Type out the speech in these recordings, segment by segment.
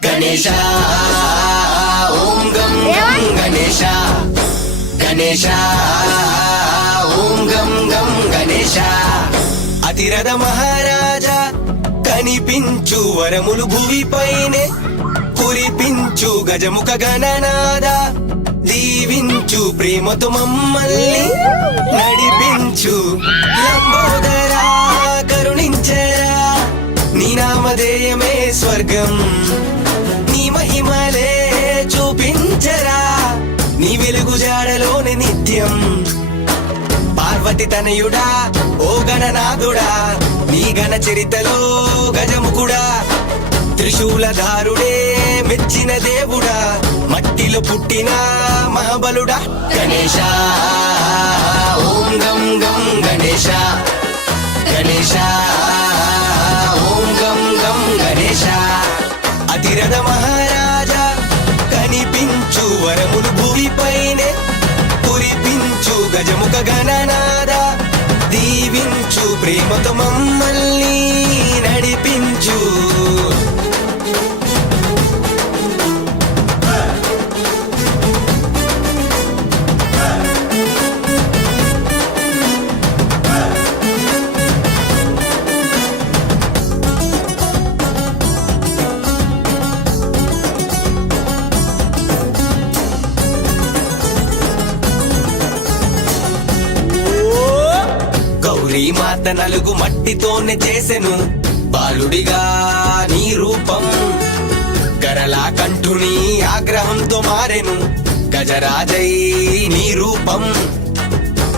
గణేశ ఓం గం గం గణేశ గణేశ ఓం గం గం గణేశ అతిరథ మహారాజా కనిపించు వరములు భువిపైనే కురిపించు గజముఖ గణనాద దీవించు ప్రేమతో మమ్మల్ని నడిపించు లంబోదరా కరుణించరా నీ నామధేయమే స్వర్గం నీ మహిమలే చూపించరా నీ వెలుగు జాడలోని నిత్యం పార్వతి తనయుడా ఓ గణనాథుడా నీ గణ చరితలో గజముఖుడా త్రిశూలధారుడే మెచ్చిన దేవుడా మట్టిలో పుట్టిన మహాబలుడా గణేశ ఓం గం గం గణేశ గణేశ ఓం గం గం గణేశ అతిరథ మహారాజా కనిపించు వరములు భూమిపైనే కురిపించు గజముఖ గణనాద దీవించు ప్రేమతో మమ్మల్ని నడిపించు మాత నలుగు మట్టితోనే చేసెను బాలుడిగా నీ రూపం గరలా కంఠుని ఆగ్రహంతో మారెను గజరాజై నీ రూపం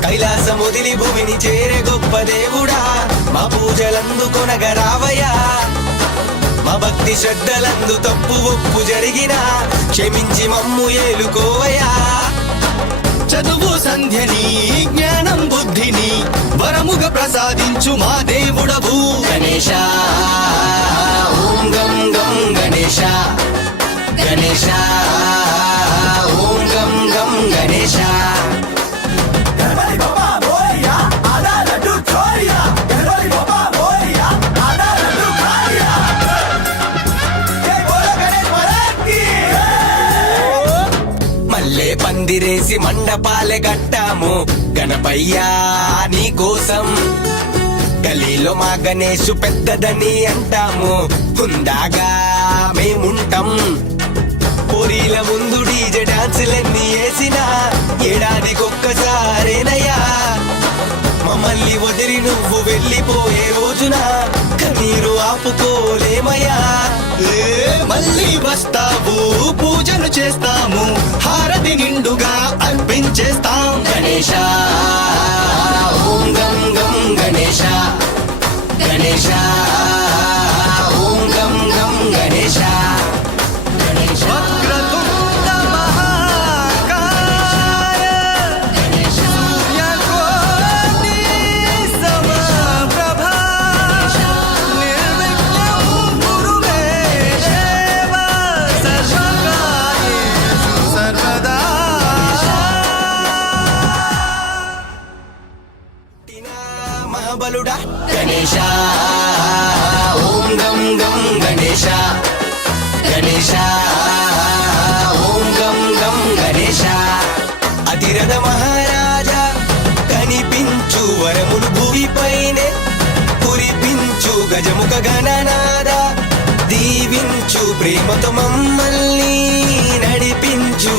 కైలాసం వదిలి భూమిని చేరే గొప్ప దేవుడా మా పూజలందుకొనగరావయ్యా మా భక్తి శ్రద్ధలందు తప్పు ఒప్పు జరిగినా క్షమించి మమ్ము ఏలుకోవయ్యా చదువు సంధ్యని జ్ఞానం బుద్ధిని వరముగ ప్రసాదించు మా దేవుడవు గణేశ ఓం గం గం గణేశ గణేశ ఓం గం గం గణేశ పందిరేసి మండపాలే కట్టాము గణపయ్యా నీ కోసం గలీలో మా గణేశు పెద్దదని అంటాము హుందాగా మేముంటాం పోరీల ముందు డీజే డాన్సులన్నీ వేసినా ఏడాదికొక్కసారేనయ్యా మమ్మల్ని వదిలి నువ్వు వెళ్ళిపోయే రోజున కన్నీరు ఆపుకోలేమయ్యా మళ్ళీ వస్తావు పూజలు చేస్తాము హారతి నిండుగా అర్పించేస్తాం గణేశ ఓం గం గం గణేశ గణేశ ఓం గం గం గణేశ వక్రతుండ మహాకాయ సూర్యకోటి సమప్రభ నిర్విఘ్నం కురు మే దేవ సర్వకార్యేషు సర్వదా మహాబలుడా గణేశ ఓం గం గం గణేశ గణేశ ఓం గం గం గణేశ అతిరథ మహారాజా కనిపించు వరములు భూమిపైనే కురిపించు గజముఖ గణనాద దీవించు ప్రేమతో మమ్మల్ని నడిపించు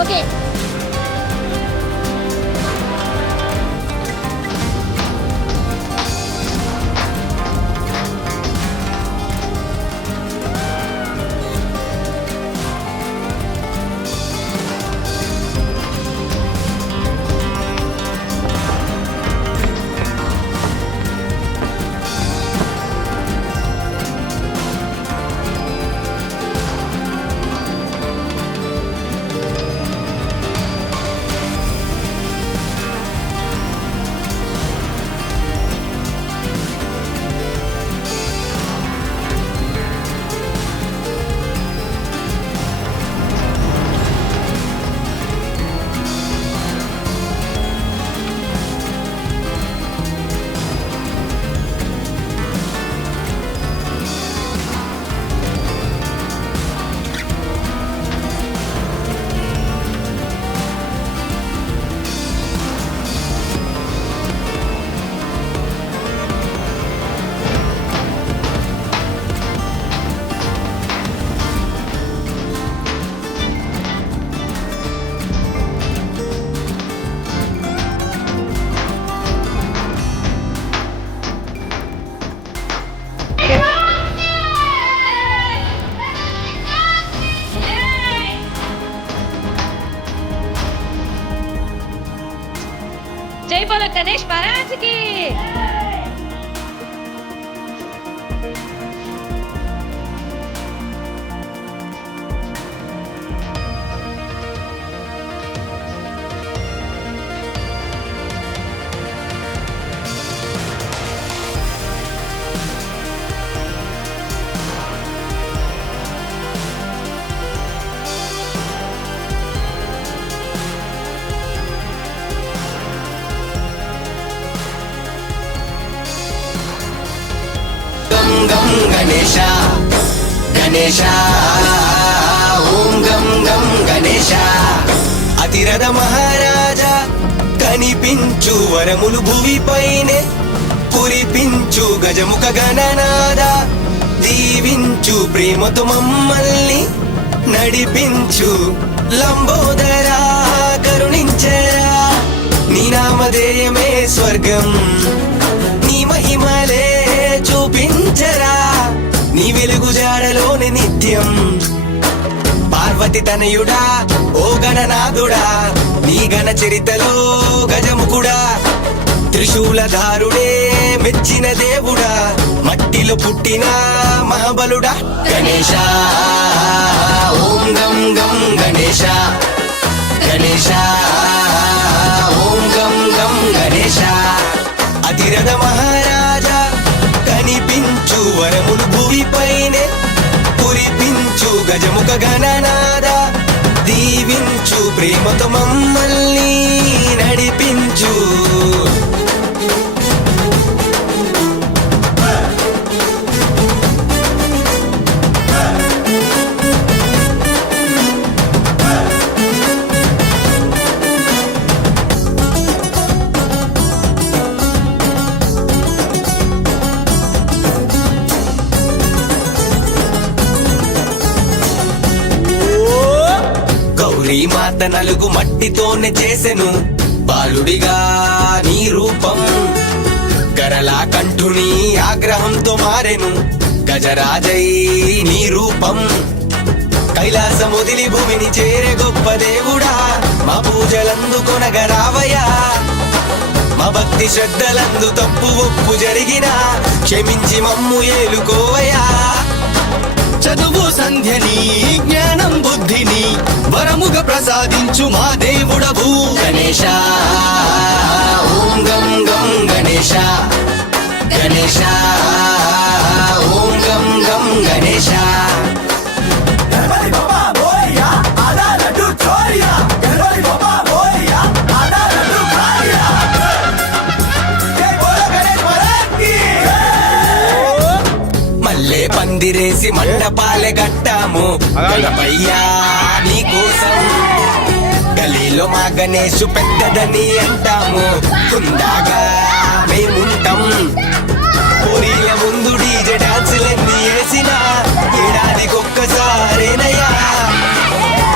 ఓకే. జై బోలో గణేష్ మహారాజ్కి. గం గణేశ గణేశ ఓం గం గం గణేశ. అతిరథ మహారాజా కనిపించు వరములు భువిపైనే కురిపించు గజముఖ గణనాద. దీవించు ప్రేమతో మమ్మల్ని నడిపించు లంబోదరా కరుణించరా. నీ నామధేయమే స్వర్గం, నీ మహిమలే చూపించరా. నీ వెలుగు జాడలోని నిత్యం పార్వతి తనయుడా ఓ గణనాథుడా. నీ గణ చరితలో గజముఖుడా, త్రిశూలధారుడే మెచ్చిన దేవుడా. మట్టిలో పుట్టిన మహాబలుడా గణేశ ఓం గం గం గణేశ గణేశ ఓం గం గం గణేశ. అతిరథ మహారాజా కనిపించు వరములు భూమిపైనే కురిపించు గజముఖ గణనాద. దీవించు ప్రేమతో మమ్మల్ని నడిపించు. మాత నలుగు మట్టితోనే చేసెను బాలుడిగా నీ రూపం. గరలా కంఠుని ఆగ్రహంతో మారెను గజరాజై నీ రూపం. కైలాసం వదిలి భూమిని చేరే గొప్ప దేవుడా, మా పూజలందుకొనగరావయ్యా. మా భక్తి శ్రద్ధలందు తప్పు ఒప్పు జరిగినా క్షమించి మమ్ము ఏలుకోవయ్యా. చదువు సంధ్యని జ్ఞానం బుద్ధిని వరముగా ప్రసాదించు మా దేవుడవు గణేశ ఓం గం గం గణేశ గణేశ ఓం గం గం గణేశ. మల్లె పందిరేసి మండపాలే గట్టాము గణపయ్యా నీ కోసం. గలీలో మా గణేషు పెద్దదని అంటాము, కుందాగా మేముంటాం. పూరీల ముందు డీజే డాన్సులన్నీ వేసినా ఏడాదికొక్కసారేనయ్యా.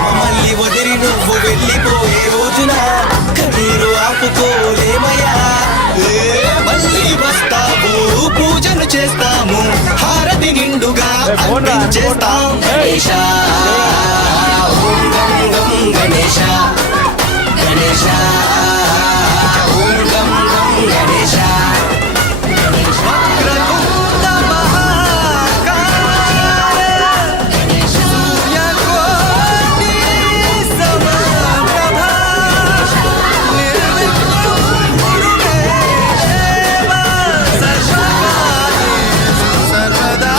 మమ్మల్ని వదిలి నువ్వు చేస్తాము హారతి నిండుగా అర్పించేస్తాం గణేశ ఓం గం గం గణేశ గణేశ ఓం గం గం గణేశ వక్రతుండ మహాకాయ సూర్యకోటి సమప్రభ నిర్విఘ్నం కురు మే దేవ సర్వకార్యేషు సర్వదా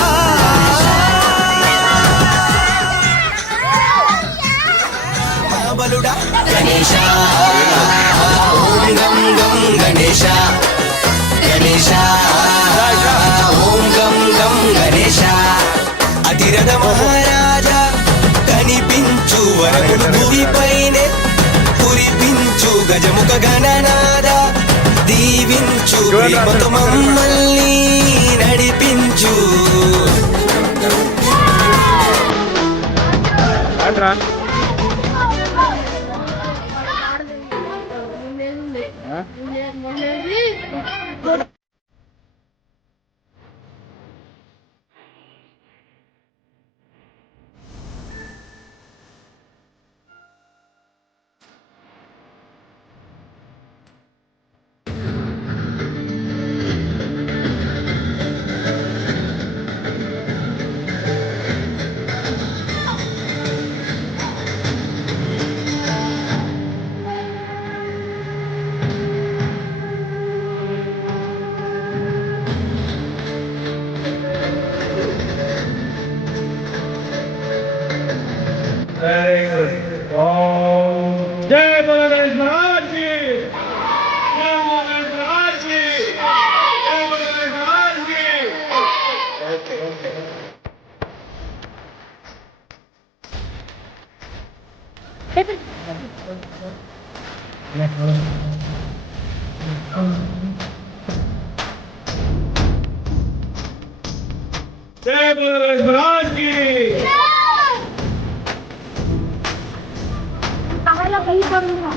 బలుడా గణేశ ఓం గం గం గణేశ గణేశ ఓం గం గం గణేశ అధిరథ మహారాజా కనిపించు వరకులు భూమిపైనే కురిపించు గజముఖ గణనాద దీవించు ప్రేమతో మమ్మల్ని నడిపించు जय बोलो गणेश महाराज की जय बोलो गणेश महाराज की जय बोलो गणेश महाराज की जय बोलो गणेश महाराज की कहीं करूँगा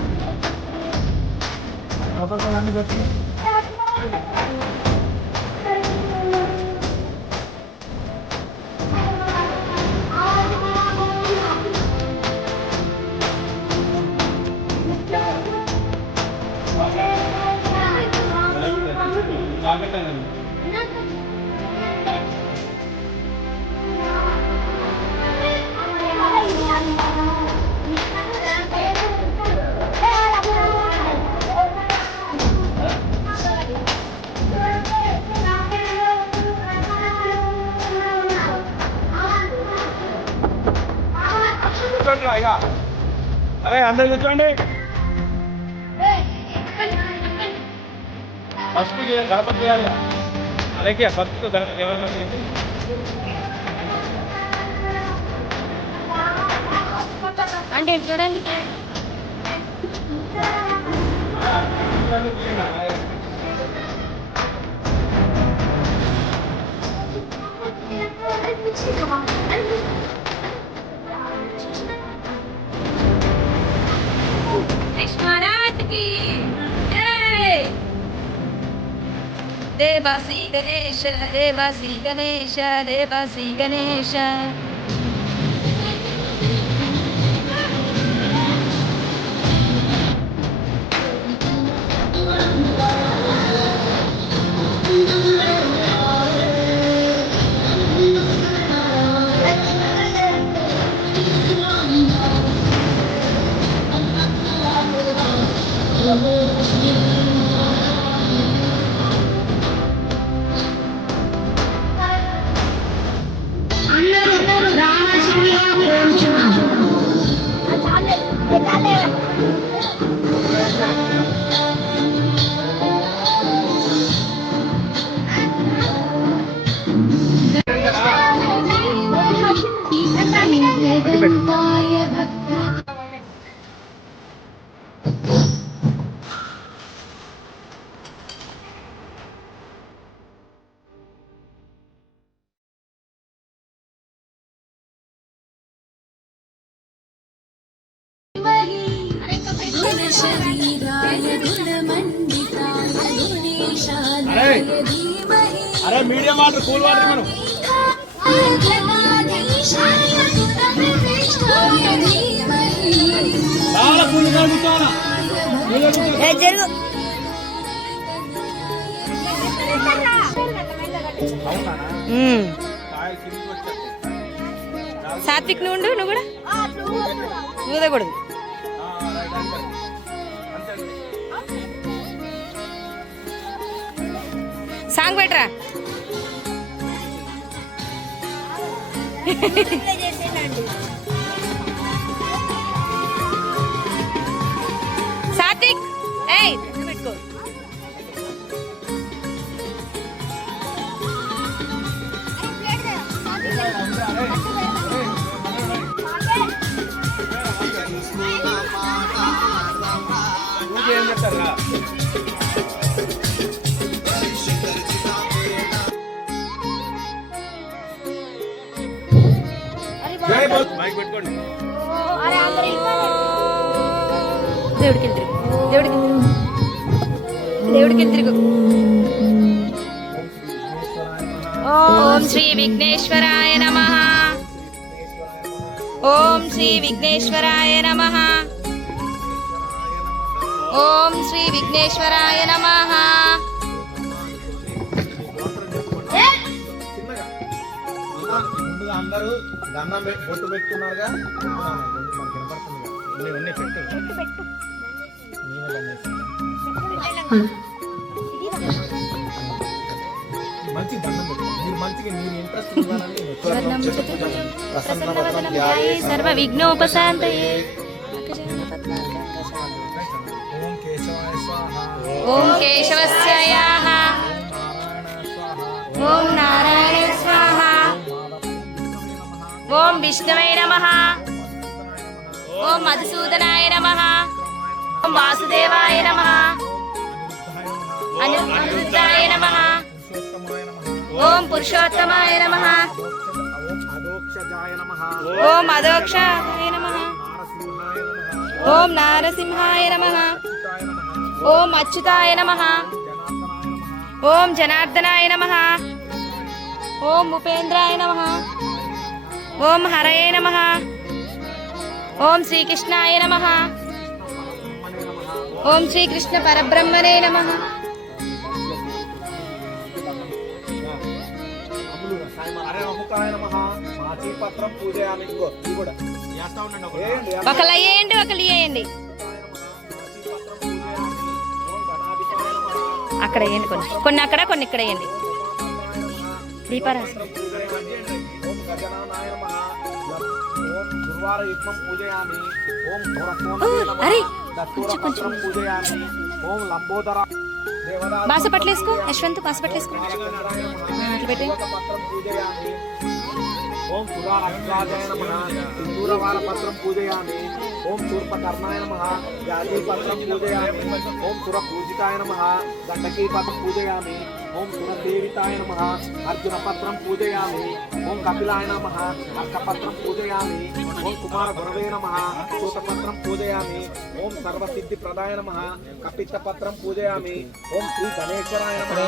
अरे अंदर కూర్చోండి ఫస్ట్ గణపతి చేయాలి అలాగే ఫస్ట్ ఎవరు అంటే చూడండి महाराज की जय देवासी गणेश देवासी गणेश देवासी गणेश शरीराय गुणमण्डिताय गणेशाय धीमहि అరే మీడియం వాటర్ కూల్ వాటర్ మనం చాలా కూల్గా కూర్చోవాలా జరుగు సాత్విక్ నువ్వు నువ్వు కూడా ఊదకూడదు సాంగ్ పెట్టరా సాత్విక్ ఏయ్ పెట్టుకో ఏం చెప్తారా మైక్ పెట్టుకోండి దేవుడికి తిరుగు దేవుడికి దేవుడికి తిరుగు ఓం శ్రీ విఘ్నేశ్వరాయ నమః ఓం శ్రీ విఘ్నేశ్వరాయ నమః ఓం శ్రీ విఘ్నేశ్వరాయ నమః ముందుగా అందరూ దండం బొట్టు పెట్టుకున్నారుగా మనకి వినపడుతుంది పెట్టు మంచి దండం పెట్టు మీరు మంచిగా మీరు ఇంట్రెస్ట్ సర్వ విఘ్నోపశాంతయే ఓం కేశవాయ స్వాహ ఓం కేశవస్యాయాః ఓం నారాయణ స్వాహ ఓం విష్ణవే నమః ఓం మధుసూదనాయ నమః ఓం వాసుదేవాయ నమః అనిరుద్ధాయ నమః ఓం పురుషోత్తమాయ నమః అదోక్షజాయ నమః ఓం అదోక్షాయ నమః ఓం నారసింహాయ నమః ఓం అచ్యుతాయ నమః ఓం జనార్దనాయ నమః ఓం ఉపేంద్రాయ నమః ఓం హరయే నమః ఓం శ్రీకృష్ణాయ నమః ఓం శ్రీకృష్ణ పరబ్రహ్మణే నమః అరే అముకాయ నమః మాచి పత్రం పూజయామి ఇదిగో ఇది కూడా చేస్తా ఉండండి ఒకళ్ళు అయ్యేయండి ఒకళ్ళు ఇయ్యేయండి అక్కడ వేయండి కొన్ని కొన్ని అక్కడ కొన్ని ఇక్కడ వేయండి దీపారాశి ఓం గజనానాయ నమః ఓం దుర్వార యుగ్మం పూజయామి ఓం అరే దత్తూర పత్రం పూజయామి ఓం లంబోదర దేవదా బాస పట్లేసుకో యశ్వంత్ బాస పట్లేసుకో అట్లా పెట్టి పత్రం పూజయామి ఓం సురారాజాయ నమః సింధూరవార పత్రం పూజయామి ఓం శూర్పకర్ణాయ నమః జాతి పత్రం పూజయామి ఓం సుర పూజితాయ నమః దండకీ పత్రం పూజయామి ఓం సురసేవితాయ నమః అర్జున పత్రం పూజయామి ఓం కపిలాయ నమః అర్కపత్రం పూజయామి ఓం కుమార గురవే నమః సూతపత్రం పూజయామి ఓం సర్వసిద్ధి ప్రదాయ నమః కపిత్త పత్రం పూజయామి ఓం శ్రీ గణేశ్వరాయ నమః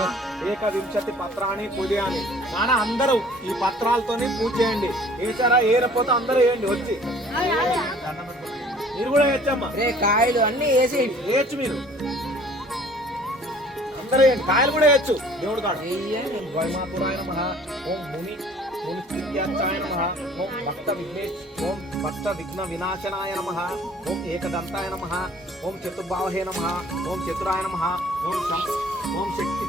ఏకవింశతి పత్రాన్ని పూజయామి నాన్న అందరూ ఈ పత్రాలతోని పూజ చేయండి ఏసారా ఏరపోతే అందరూ వేయండి వచ్చి మీరు కూడా వేయచ్చమ్మా కాయలు అన్ని వేసి వేయచ్చు మీరు అందరూ వేయండి కాయలు కూడా వేయచ్చు దేవుడు కాడు వైమాతురాయ నమః ఓం ముని స్థిత్యాచాయ నమః ఓం భక్త విఘ్న వినాశనాయ నమః ఓం ఏకదంతాయ నమః ఓం చతుర్బాహే నమః ఓం చతురాయ నమః ఓం శక్తి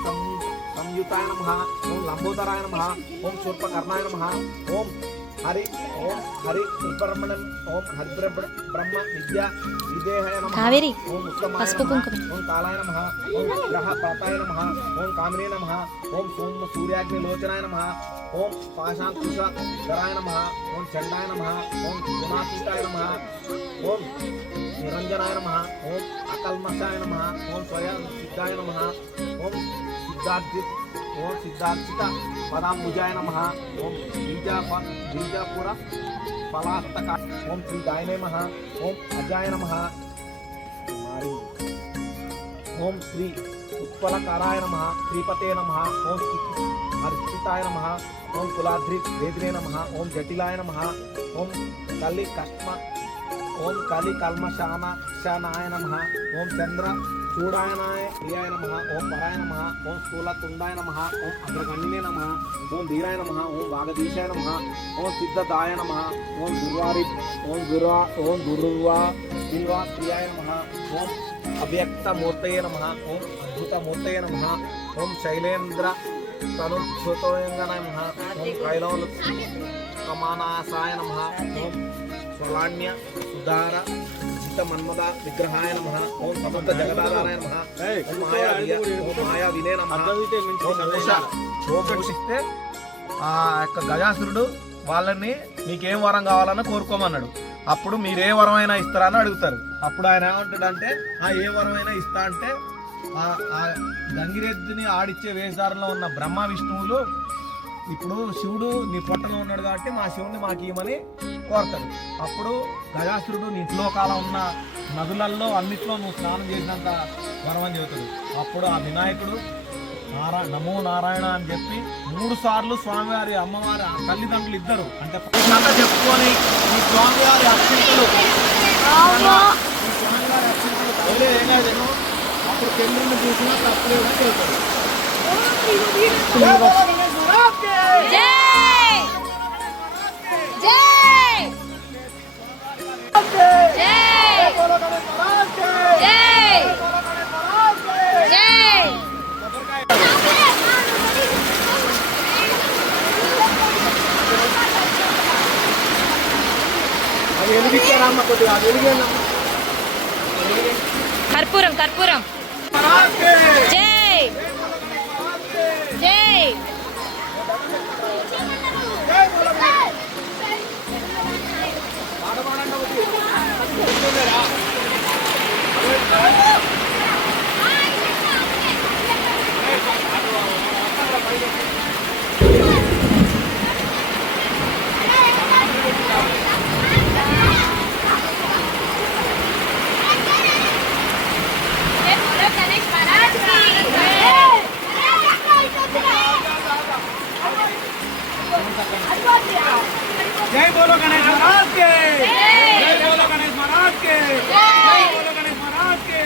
సంయుతాయ నమః ఓం లంబోదరాయ నమః ఓం శూర్పకర్ణాయ నమః ఓం హరి సుబ్రహ్మణ్యం ఓం బ్రహ్మ విద్యా విదేహాయ నమః కావేరి ఓం ఉత్తమాయ పసుపు నమః కుంకుమ ఓం కాలాయ నమః ఓం గ్రహ పాతాయ నమః ఓం కామినే నమః ఓం సోమ సూర్యాగ్ని లోచనాయ నమః ఓం పాశాంకుశ ధరాయ నమః ఓం చండాయ నమః ఓం గుణాతీతాయ నమః ఓం నిరంజనాయ నమః ఓం అకల్మషాయ నమః ఓం స్వయం సిద్ధాయ నమః ఓం సిద్ధార్చిత పదాంబుజాయ నమః ఓం బీజాపుర ఫలాస్తక ఓం శ్రీ గాయనే నమః ఓం అజాయ నమః ఓం శ్రీ ఉత్పలకారాయ నమః శ్రీపతే నమః ఓం హర్షితాయ నమః ఓం కులాద్రి వేదినే నమః ఓం జటిలాయ నమః ఓం కలి కల్మశానాయ నమః ఓం చంద్ర చూడాయనాయ ప్రియాయ నమః ఓం పరాయ నమః ఓం స్థూలతుండాయ నమః ఓం అగ్రగణ్యే నమః ఓం ధీరాయ నమః ఓం వాగదీశాయ నమః ఓం సిద్ధదాయ నమః ఓం దుర్వా ప్రియాయ నమః ఓం అవ్యక్తమూర్తయే నమః ఓం అద్భుతమూర్తయే నమః ఓం శైలేంద్ర తనుభూతోయంగనాయ నమః ఓం కైలవలకమానాసాయ నమః ఓం స్వలాన్య సుధార జిత మన్మద విగ్రహాయ నమః ఓం సమర్థ జగదాధారాయ నమః ఓం మాయా వినే నమః ఓం మూషిస్తే ఆ యొక్క గజాసురుడు వాళ్ళని మీకేం వరం కావాలని కోరుకోమన్నాడు. అప్పుడు మీరే వరమైనా ఇస్తారా అని అడుగుతారు. అప్పుడు ఆయన ఏమంటాడంటే ఏ వరమైనా ఇస్తా అంటే ఆ గంగిరెద్దుని ఆడిచ్చే వేషధారంలో ఉన్న బ్రహ్మ విష్ణువులు ఇప్పుడు శివుడు నీ పొట్టలో ఉన్నాడు కాబట్టి మా శివుడిని మాకు ఇవ్వమని కోరతాడు. అప్పుడు గజాసురుడు నీ శ్లోకాల ఉన్న నదులల్లో అన్నిట్లో నువ్వు స్నానం చేసినంత వరం అని చెబుతాడు. అప్పుడు ఆ వినాయకుడు నమో నారాయణ అని చెప్పి 3 సార్లు స్వామివారి అమ్మవారి తల్లిదండ్రులు ఇద్దరు అంటే చెప్పుకొని ఈ స్వామివారి అక్షింతలు అప్పుడు చంద్రుని చూసినా తప్పలేదని చెబుతాడు. అది వెలిగించారమ్మ కొద్దిగా అది వెలిగేనమ్మ కర్పూరం కర్పూరం జై జై जय बोलो गणेश महाराज के जय बोलो गणेश महाराज के जय बोलो गणेश महाराज के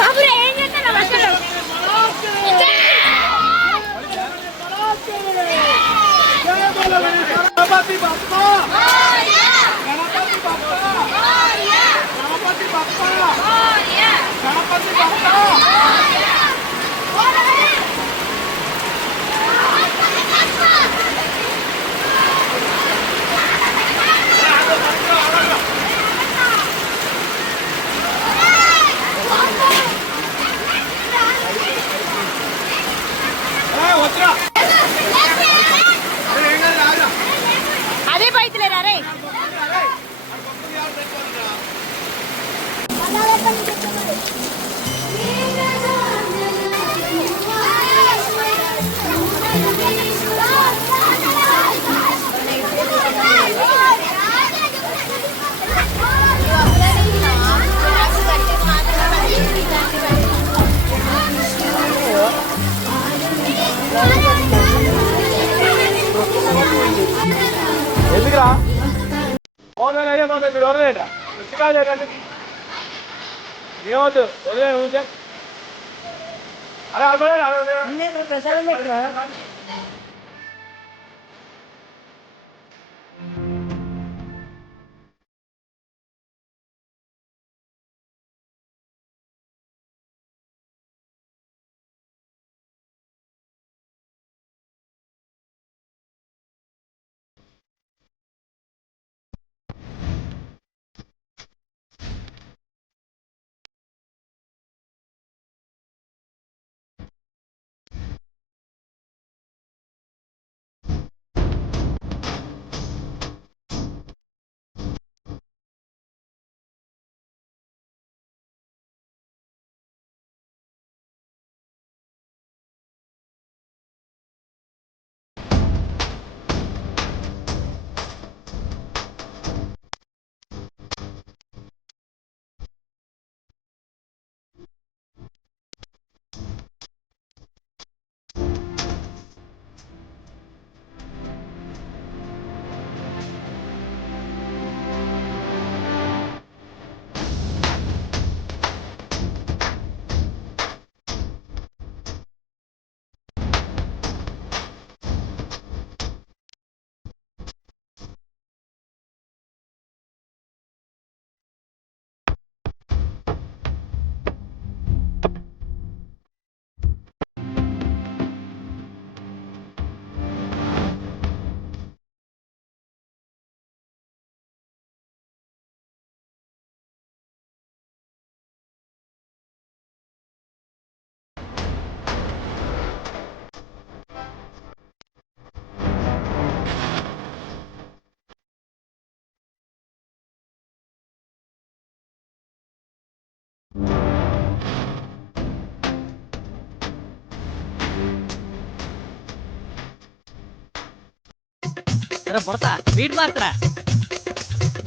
బాబురే ఏం చేస్తున్నావు అసలు गणपति बप्पा गणपति बप्पा गणपति बप्पा गणपति बप्पा అదే బయటలేరా రే ఎందుకురా ఏమవుతుంది అరే ప్రసాదం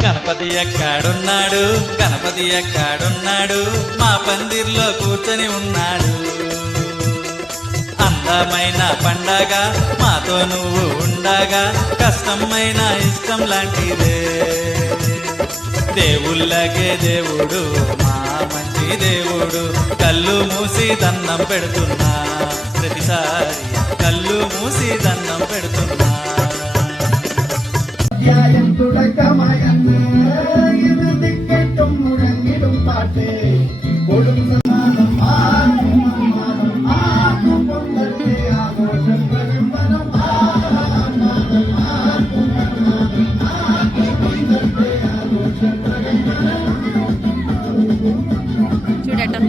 గణపతి ఎక్కడున్నాడు, గణపతి ఎక్కడున్నాడు, మా పందిర్లో కూర్చొని ఉన్నాడు. అందమైన పండగ మాతో నువ్వు ఉండగా, కష్టమైన ఇష్టం లాంటిదే. దేవుళ్ళకే దేవుడు మా మంచి దేవుడు, కళ్ళు మూసి దండం పెడుతున్నా, ప్రతిసారి కళ్ళు മൂസി దండం പെടുത്തുന്ന చూడటం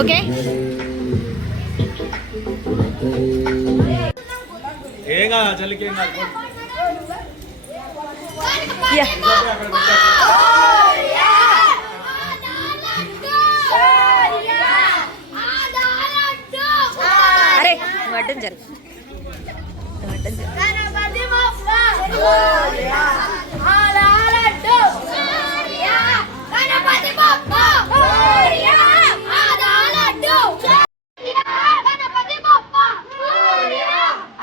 ఓకే ఏం కాదు చలికి ఏం కాదు అరే వడ్డం జరుగు వడ్డం జరుగు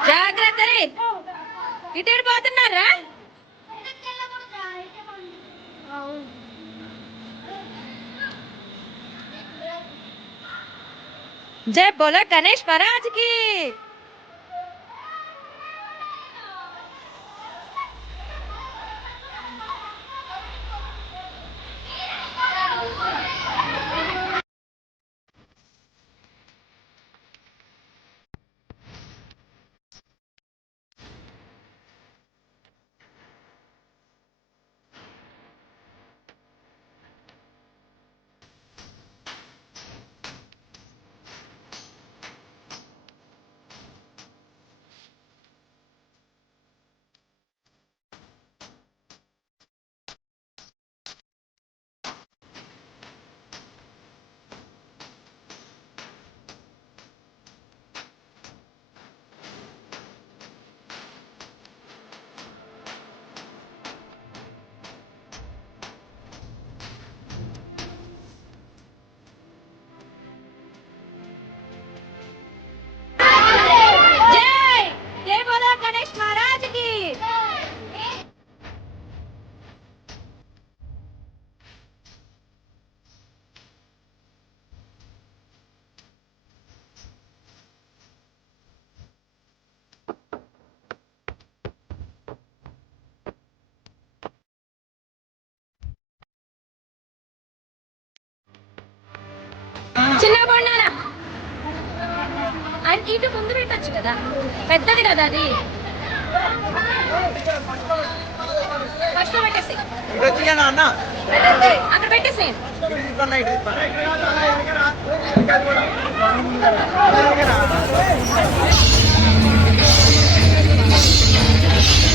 జాగ్రత్త రే ఇటు పోతున్నారా जय बोलो गणेश महाराज की చిన్న బండారా అంటే ఇటు ముందు పెట్టచ్చు కదా పెద్దది కదా అది ఫస్ట్ పెట్టేసి అక్కడ పెట్టేసి